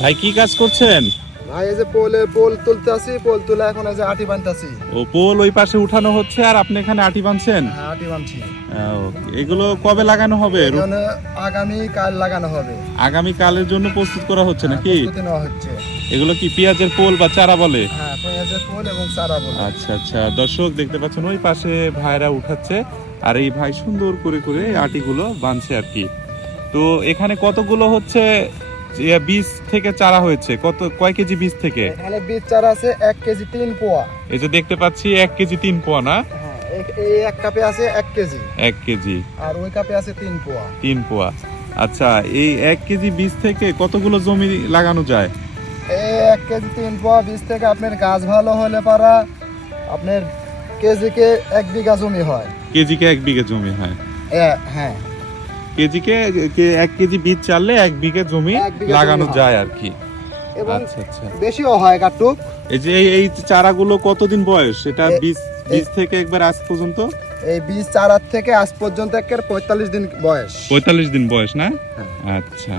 ভাই কি কাজ করছেন? ভাই এই যে পোল তুলতে আসি, পোল তুলে এখন এই যে আটি বানতেছি। ও, পোল ওই পাশে উঠানো হচ্ছে আর আপনি এখানে আটি বানছেন? হ্যাঁ, আটি বানছি। এগুলো কবে লাগানো হবে? এখানে আগামী কাল লাগানো হবে। আগামী কালের জন্য প্রস্তুত করা হচ্ছে নাকি? প্রস্তুতি নেওয়া হচ্ছে। এগুলো কি পেঁয়াজের পোল বা চারা বলে? হ্যাঁ, পেঁয়াজের পোল এবং চারা বলে। আচ্ছা আচ্ছা, দর্শক দেখতে পাচ্ছেন ওই পাশে ভাইরা উঠাচ্ছে আর এই ভাই সুন্দর করে করে এই আটিগুলো বানছে আর কি। তো এখানে কতগুলো হচ্ছে বীজ থেকে চারা হয়েছে? কয় কেজি বীজ থেকে? এখানে বীজ চারা আছে 1 কেজি 3 পোয়া। এই যে দেখতে পাচ্ছি 1 কেজি 3 পোয়া না? হ্যাঁ, এই এক কাপে আছে 1 কেজি 1 কেজি আর ওই কাপে আছে 3 পোয়া। 3 পোয়া। আচ্ছা, এই 1 কেজি বীজ থেকে কতগুলো জমি লাগানো যায়? এই 1 কেজি 3 পোয়া বীজ থেকে আপনার গাছ ভালো হলে পারা আপনার কেজিকে 1 বিঘা জমি হয়। কেজিকে 1 বিঘা জমি হয়? হ্যাঁ, কেজিকে 1 কেজি বীজ চাললে 1 বিঘা জমি 1 বিঘা লাগানো জমি হয়। যায় আর কি। এবং আচ্ছা আচ্ছা, বেশিও হয় কাটুক। এই যে এই চারাগুলো কতদিন বয়স? এটা এ- বীজ থেকে একবার আজ পর্যন্ত? এই বীজ চারার থেকে আজ পর্যন্ত 45 দিন বয়স। 45 দিন বয়স না? হ্যাঁ। আচ্ছা।